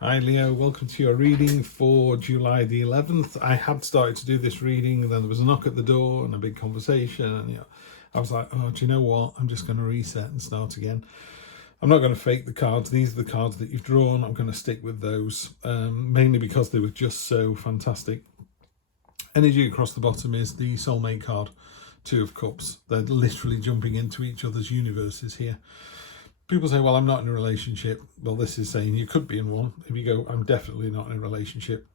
Hi Leo, welcome to your reading for July the 11th. I had started to do this reading and then there was a knock at the door and a big conversation and I was like, oh, do you know what? I'm just going to reset and start again. I'm not going to fake the cards. These are the cards that you've drawn. I'm going to stick with those, mainly because they were just so fantastic. Energy across the bottom is the soulmate card, Two of Cups. They're literally jumping into each other's universes here. People say, well, I'm not in a relationship. Well, this is saying you could be in one. If you go, I'm definitely not in a relationship.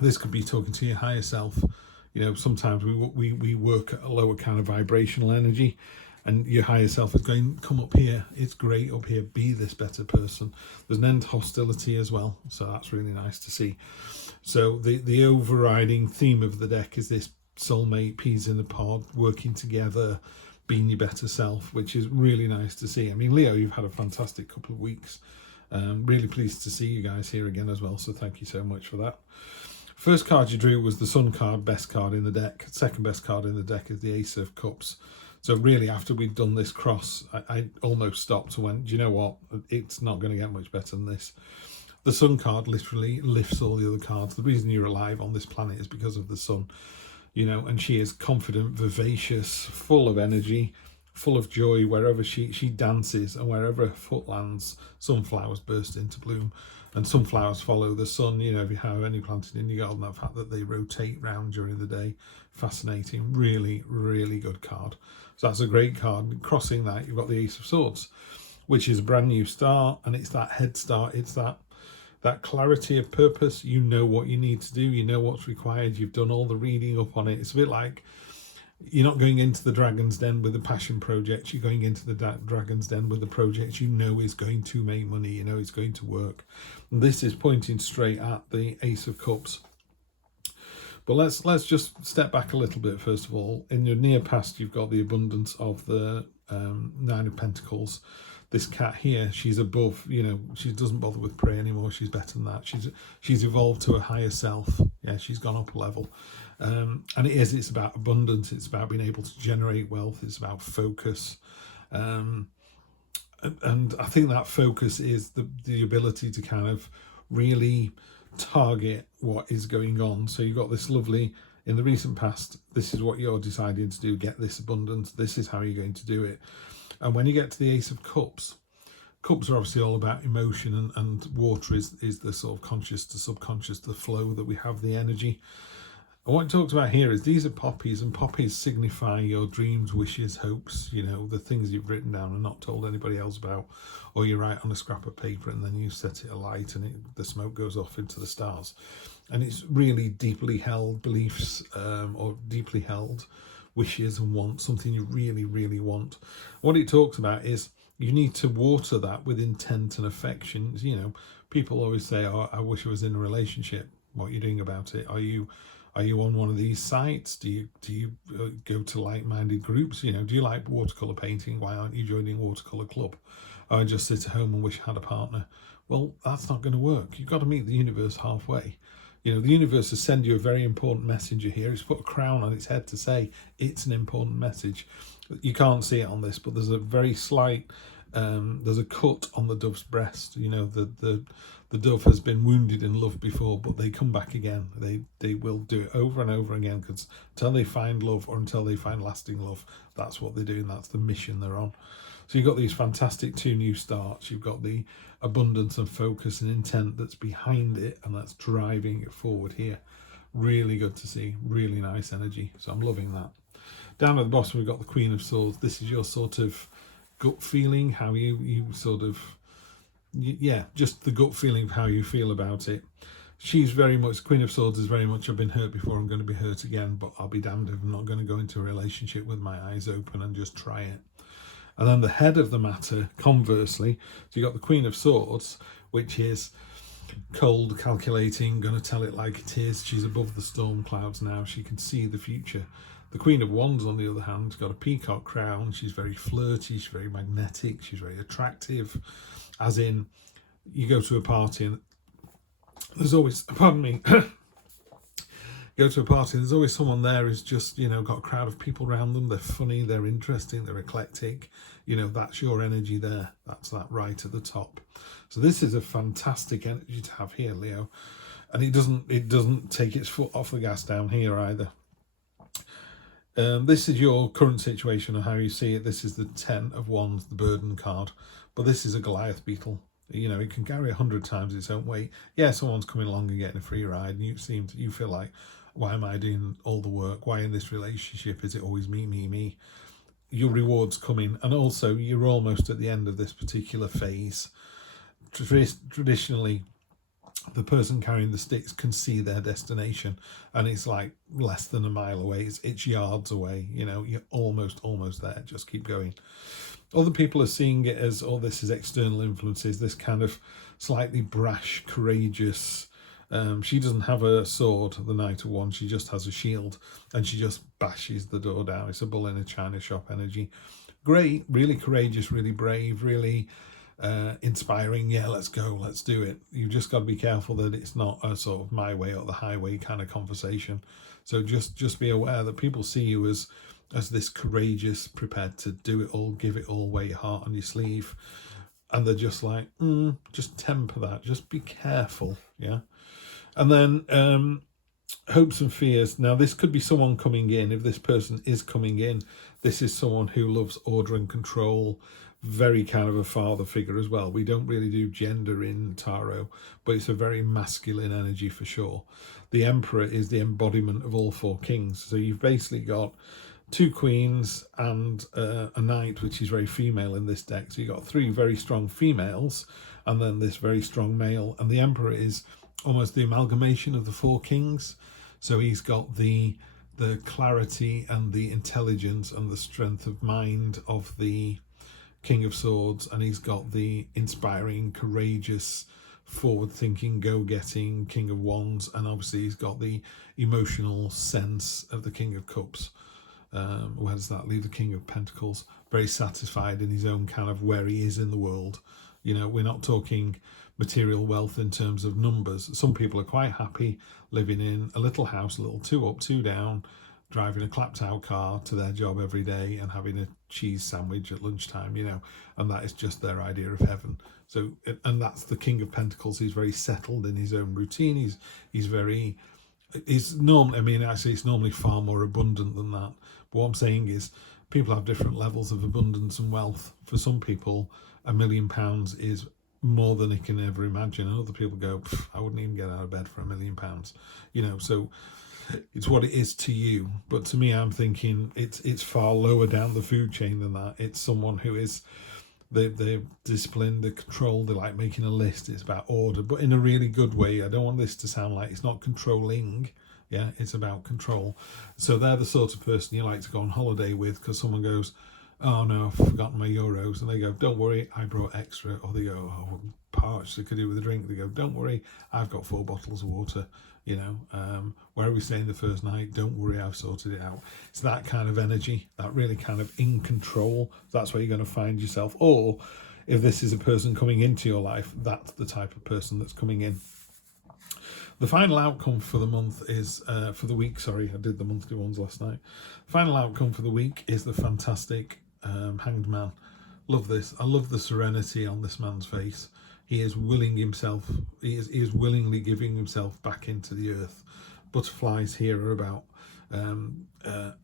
This could be talking to your higher self. You know, sometimes we work at a lower kind of vibrational energy and your higher self is going, come up here. It's great up here. Be this better person. There's an end to hostility as well. So that's really nice to see. So the overriding theme of the deck is this soulmate, peas in the pod, working together, being your better self, which is really nice to see. I mean, Leo, you've had a fantastic couple of weeks. Really pleased to see you guys here again as well, so thank you so much for that. First card you drew was the Sun card, best card in the deck. Second best card in the deck is the Ace of Cups. So really, after we'd done this cross, I almost stopped and went, do you know what? It's not going to get much better than this. The Sun card literally lifts all the other cards. The reason you're alive on this planet is because of the Sun. You know, and she is confident, vivacious, full of energy, full of joy. Wherever she dances and wherever her foot lands, sunflowers burst into bloom. And sunflowers follow the sun. You know, if you have any planted in your garden, the fact that they rotate round during the day, fascinating. Really, really good card. So that's a great card. Crossing that, you've got the Ace of Swords, which is a brand new start, and it's that head start. It's that clarity of purpose. You know what you need to do, you know what's required, you've done all the reading up on it. It's a bit like you're not going into the Dragon's Den with a passion project, you're going into the Dragon's Den with a project you know is going to make money, you know it's going to work. And this is pointing straight at the Ace of Cups. But let's just step back a little bit. First of all, in your near past, you've got the abundance of the Nine of Pentacles. This cat here, she's above, you know, she doesn't bother with prey anymore. She's better than that. She's evolved to a higher self. Yeah, she's gone up a level. And it's about abundance. It's about being able to generate wealth. It's about focus. And I think that focus is the ability to kind of really target what is going on. So you've got this lovely, in the recent past, this is what you're deciding to do, get this abundance. This is how you're going to do it. And when you get to the Ace of Cups, cups are obviously all about emotion, and water is the sort of conscious to subconscious, the flow that we have, the energy. And what it talks about here is these are poppies, and poppies signify your dreams, wishes, hopes, you know, the things you've written down and not told anybody else about, or you write on a scrap of paper and then you set it alight and the smoke goes off into the stars. And it's really deeply held beliefs, or deeply held wishes and wants, something you really, really want. What it talks about is you need to water that with intent and affection. You know, people always say, oh, I wish I was in a relationship. What are you doing about it? Are you on one of these sites? Do you go to like-minded groups? You know, do you like watercolor painting? Why aren't you joining watercolor club? Or I just sit at home and wish I had a partner. Well, that's not going to work. You've got to meet the universe halfway. You know, the universe has sent you a very important messenger here. It's put a crown on its head to say it's an important message. You can't see it on this, but there's a very slight, there's a cut on the dove's breast. You know, the dove has been wounded in love before, but they come back again. They will do it over and over again, because until they find love, or until they find lasting love, that's what they're doing. That's the mission they're on. So you've got these fantastic two new starts. You've got the abundance and focus and intent that's behind it, and that's driving it forward here. Really good to see. Really nice energy. So I'm loving that. Down at the bottom, we've got the Queen of Swords. This is your sort of gut feeling, how you sort of, yeah, just the gut feeling of how you feel about it. She's very much, Queen of Swords is very much, I've been hurt before, I'm going to be hurt again, but I'll be damned if I'm not going to go into a relationship with my eyes open and just try it. And then the head of the matter, conversely, so you've got the Queen of Swords, which is cold, calculating, going to tell it like it is. She's above the storm clouds now. She can see the future. The Queen of Wands, on the other hand, has got a peacock crown. She's very flirty. She's very magnetic. She's very attractive. As in, you go to a party and there's always, pardon me, go to a party, there's always someone there who's just, you know, got a crowd of people around them. They're funny, they're interesting, they're eclectic. You know, that's your energy there. That's that right at the top. So this is a fantastic energy to have here, Leo. And it doesn't take its foot off the gas down here either. This is your current situation and how you see it. This is the 10 of Wands, the burden card. But this is a Goliath beetle. You know, it can carry 100 times its own weight. Yeah, someone's coming along and getting a free ride, and you feel like, why am I doing all the work? Why in this relationship is it always me, me, me? Your reward's coming, and also you're almost at the end of this particular phase. Traditionally, the person carrying the sticks can see their destination, and it's like less than a mile away. It's yards away. You know, you're almost there. Just keep going. Other people are seeing it as, oh, this is external influences, this kind of slightly brash, courageous. She doesn't have a sword, the Knight of Wands. She just has a shield, and she just bashes the door down. It's a bull in a china shop energy. Great, really courageous, really brave, really inspiring. Yeah, let's go, let's do it. You've just got to be careful that it's not a sort of my way or the highway kind of conversation. So just be aware that people see you as this courageous, prepared to do it all, give it all, wear your heart on your sleeve, and they're just like, just temper that, just be careful. Yeah. And then hopes and fears. Now this could be someone coming in. If this person is coming in, this is someone who loves order and control, very kind of a father figure as well. We don't really do gender in tarot, but it's a very masculine energy for sure. The Emperor is the embodiment of all four kings. So you've basically got two queens and a knight, which is very female in this deck. So you've got three very strong females and then this very strong male. And the Emperor is almost the amalgamation of the four kings. So he's got the clarity and the intelligence and the strength of mind of the King of Swords, and he's got the inspiring, courageous, forward-thinking, go-getting King of Wands, and obviously he's got the emotional sense of the King of Cups. Where does that leave the King of Pentacles? Very satisfied in his own kind of where he is in the world. You know, we're not talking material wealth in terms of numbers. Some people are quite happy living in a little house, a little 2 up, 2 down, driving a clapped out car to their job every day and having a cheese sandwich at lunchtime, you know, and that is just their idea of heaven. So, and that's the King of Pentacles. He's very settled in his own routine. He's normally, I mean, actually it's normally far more abundant than that. But what I'm saying is people have different levels of abundance and wealth. For some people, £1 million is more than they can ever imagine. And other people go, I wouldn't even get out of bed for £1 million, you know. So it's what it is to you. But to me, I'm thinking it's far lower down the food chain than that. It's someone who is, they're disciplined, they're controlled, they like making a list. It's about order, but in a really good way. I don't want this to sound like it's not controlling. Yeah, it's about control. So they're the sort of person you like to go on holiday with, because someone goes, oh no, I've forgotten my euros, and they go, don't worry, I brought extra. Or they go, oh, I'm parched, they could do with a drink. They go, don't worry, I've got 4 bottles of water. You know, where are we staying the first night? Don't worry, I've sorted it out. It's that kind of energy, that really kind of in control. That's where you're going to find yourself. Or if this is a person coming into your life, that's the type of person that's coming in. The final outcome for the month is, for the week, sorry, I did the monthly ones last night. Final outcome for the week is the fantastic Hanged Man. Love this. I love the serenity on this man's face. He is willing himself, he is willingly giving himself back into the earth. Butterflies here are about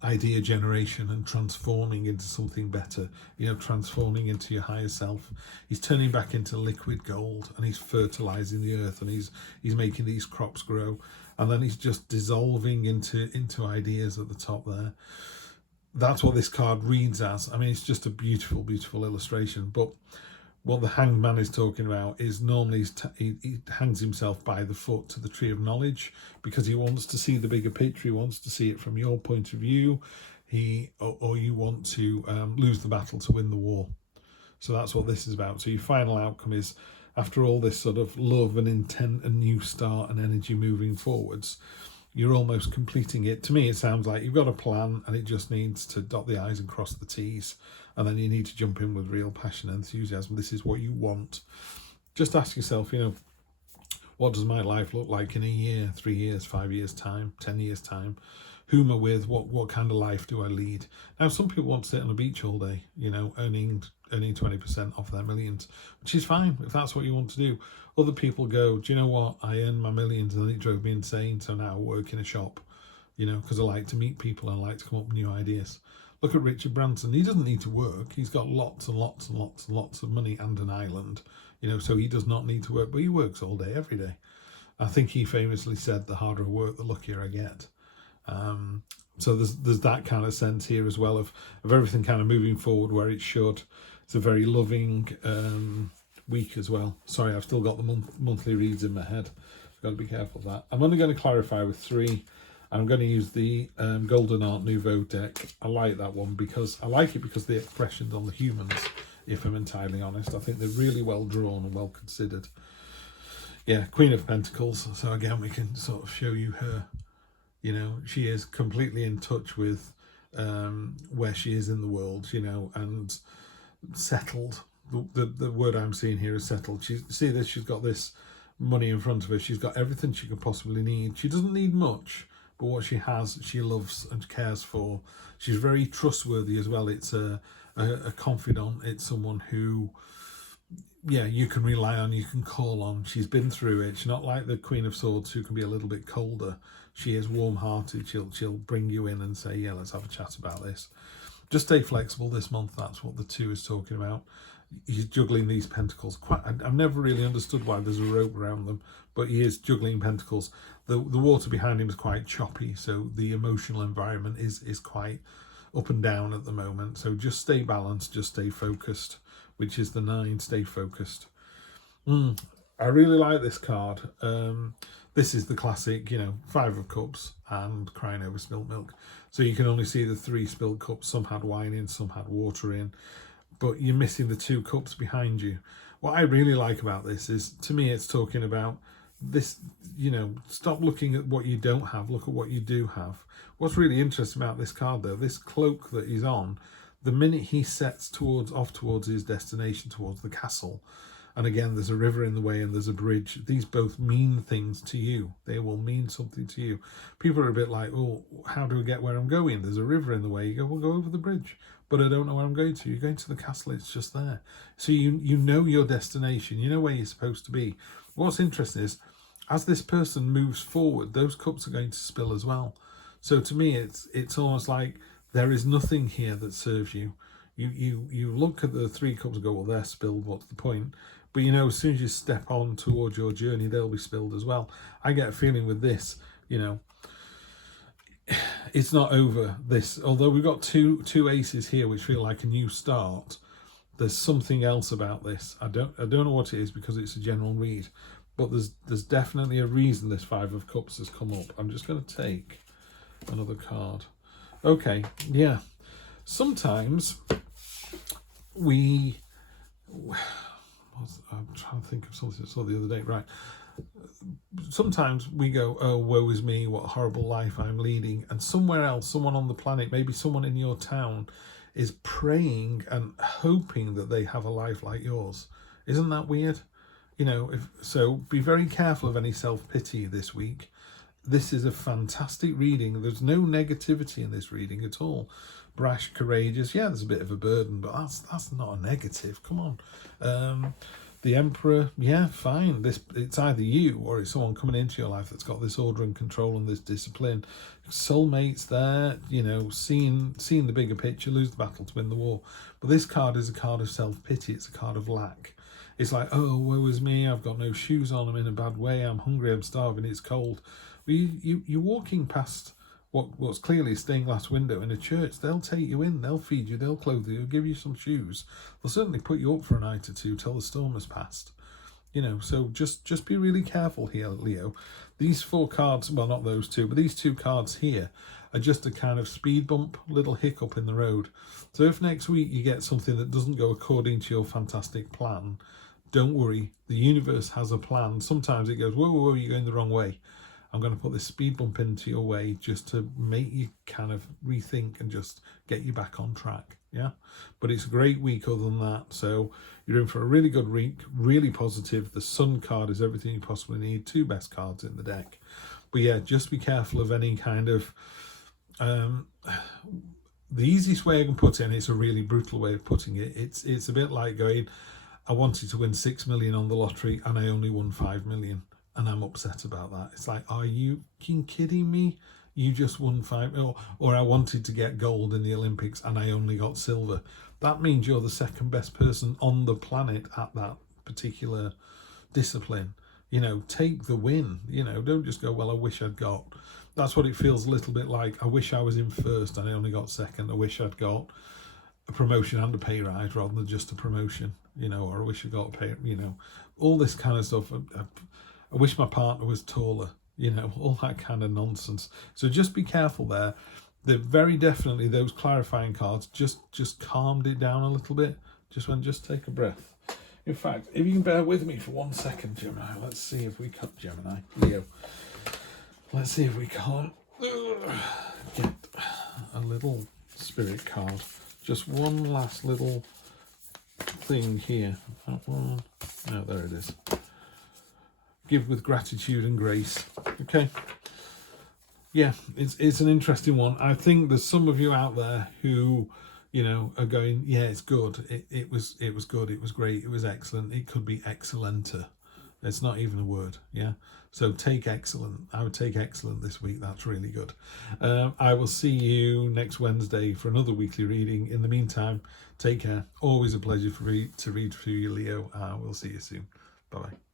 idea generation and transforming into something better, you know, transforming into your higher self. He's turning back into liquid gold, and he's fertilizing the earth, and he's making these crops grow, and then he's just dissolving into ideas at the top there. That's what this card reads as. I mean, it's just a beautiful, beautiful illustration. But what the Hanged Man is talking about is normally he hangs himself by the foot to the tree of knowledge, because he wants to see the bigger picture. He wants to see it from your point of view. Or you want to lose the battle to win the war. So that's what this is about. So your final outcome is, after all this sort of love and intent and new start and energy moving forwards, you're almost completing it. To me, it sounds like you've got a plan and it just needs to dot the I's and cross the T's. And then you need to jump in with real passion and enthusiasm. This is what you want. Just ask yourself, you know, What does my life look like in a year, 3 years, 5 years time, 10 years time? Who am I with? What kind of life do I lead? Now, some people want to sit on a beach all day, you know, earning 20% off their millions, which is fine if that's what you want to do. Other people go, do you know what? I earned my millions and it drove me insane, so now I work in a shop, you know, because I like to meet people and I like to come up with new ideas. Look at Richard Branson. He doesn't need to work. He's got lots and lots and lots and lots of money and an island, you know, so he does not need to work, but he works all day, every day. I think he famously said, the harder I work, the luckier I get. So there's that kind of sense here as well of everything kind of moving forward where it should. It's a very loving week as well. Sorry, I've still got the monthly reads in my head. I've got to be careful of that. I'm only going to clarify with 3. I'm going to use the Golden Art Nouveau deck. I like that one because I like it because the expressions on the humans, if I'm entirely honest, I think they're really well drawn and well considered. Yeah, Queen of Pentacles. So again, we can sort of show you her. You know, she is completely in touch with where she is in the world, you know, and settled. The word I'm seeing here is settled. See this, she's got this money in front of her. She's got everything she could possibly need. She doesn't need much, but what she has, she loves and cares for. She's very trustworthy as well. It's a confidant. It's someone who, yeah, you can rely on, you can call on. She's been through it. She's not like the Queen of Swords who can be a little bit colder. She is warm-hearted. She'll bring you in and say, yeah, let's have a chat about this. Just stay flexible this month. That's what the 2 is talking about. He's juggling these pentacles. I've never really understood why there's a rope around them, but he is juggling pentacles. The water behind him is quite choppy, so the emotional environment is quite up and down at the moment. So just stay balanced, just stay focused, which is the 9, stay focused. I really like this card. This is the classic, you know, 5 of Cups and crying over spilt milk. So you can only see the 3 spilt cups. Some had wine in, some had water in, but you're missing the 2 cups behind you. What I really like about this is, to me, it's talking about this, you know, stop looking at what you don't have, look at what you do have. What's really interesting about this card, though, this cloak that he's on, the minute he sets off towards his destination, towards the castle, and again, there's a river in the way and there's a bridge. These both mean things to you. They will mean something to you. People are a bit like, oh, how do I get where I'm going? There's a river in the way. You go, well, go over the bridge. But I don't know where I'm going to. You're going to the castle. It's just there. So you know your destination. You know where you're supposed to be. What's interesting is, as this person moves forward, those cups are going to spill as well. So to me, it's almost like there is nothing here that serves you. You look at the 3 cups and go, well, they're spilled. What's the point? But, you know, as soon as you step on towards your journey, they'll be spilled as well. I get a feeling with this, you know, it's not over this. Although we've got two aces here, which feel like a new start, there's something else about this. I don't know what it is because it's a general read. But there's definitely a reason this 5 of Cups has come up. I'm just going to take another card. Okay, yeah. Sometimes I'm trying to think of something I saw the other day. Right. Sometimes we go, oh, woe is me, what a horrible life I'm leading. And somewhere else, someone on the planet, maybe someone in your town, is praying and hoping that they have a life like yours. Isn't that weird? You know, so be very careful of any self-pity this week. This is a fantastic reading. There's no negativity in this reading at all. Brash, courageous. Yeah, there's a bit of a burden, but that's not a negative. Come on. The Emperor, yeah, fine. It's either you or it's someone coming into your life that's got this order and control and this discipline. Soulmates there, you know, seeing the bigger picture, lose the battle to win the war. But this card is a card of self-pity. It's a card of lack. It's like, oh, woe is me. I've got no shoes on. I'm in a bad way. I'm hungry. I'm starving. It's cold. But you're walking past what's clearly a stained glass window in a church. They'll take you in, they'll feed you, they'll clothe you, they'll give you some shoes. They'll certainly put you up for a night or two till the storm has passed. You know, so just be really careful here, Leo. These 4 cards, well, not those 2, but these 2 cards here are just a kind of speed bump, little hiccup in the road. So if next week you get something that doesn't go according to your fantastic plan, don't worry. The universe has a plan. Sometimes it goes, whoa, whoa, whoa, you're going the wrong way. I'm going to put this speed bump into your way just to make you kind of rethink and just get you back on track. yeah, but it's a great week other than that. So you're in for a really good week, really positive. The Sun card is everything you possibly need. 2 best cards in the deck. But yeah, just be careful of any kind of the easiest way I can put it, and it's a really brutal way of putting it, it's a bit like going, I wanted to win 6 million on the lottery and I only won 5 million and I'm upset about that. It's like, are you kidding me? You just won 5, or I wanted to get gold in the Olympics and I only got silver. That means you're the second best person on the planet at that particular discipline. You know, take the win. You know, don't just go, well, I wish I'd got. That's what it feels a little bit like. I wish I was in first and I only got second. I wish I'd got a promotion and a pay rise rather than just a promotion, you know, or I wish I got a pay, you know, all this kind of stuff. I wish my partner was taller, you know, all that kind of nonsense. So just be careful there. They're very definitely, those clarifying cards just calmed it down a little bit. Just take a breath. In fact, if you can bear with me for 1 second, Gemini, let's see if we can't, Gemini, Leo, let's see if we can't get a little spirit card. Just one last little thing here. That one, no, there it is. Give with gratitude and grace. Okay. Yeah, it's an interesting one. I think there's some of you out there who, you know, are going, yeah, it's good. It was good. It was great. It was excellent. It could be excellenter. It's not even a word. Yeah. So take excellent. I would take excellent this week. That's really good. I will see you next Wednesday for another weekly reading. In the meantime, take care. Always a pleasure to read for you, Leo. We'll see you soon. Bye-bye.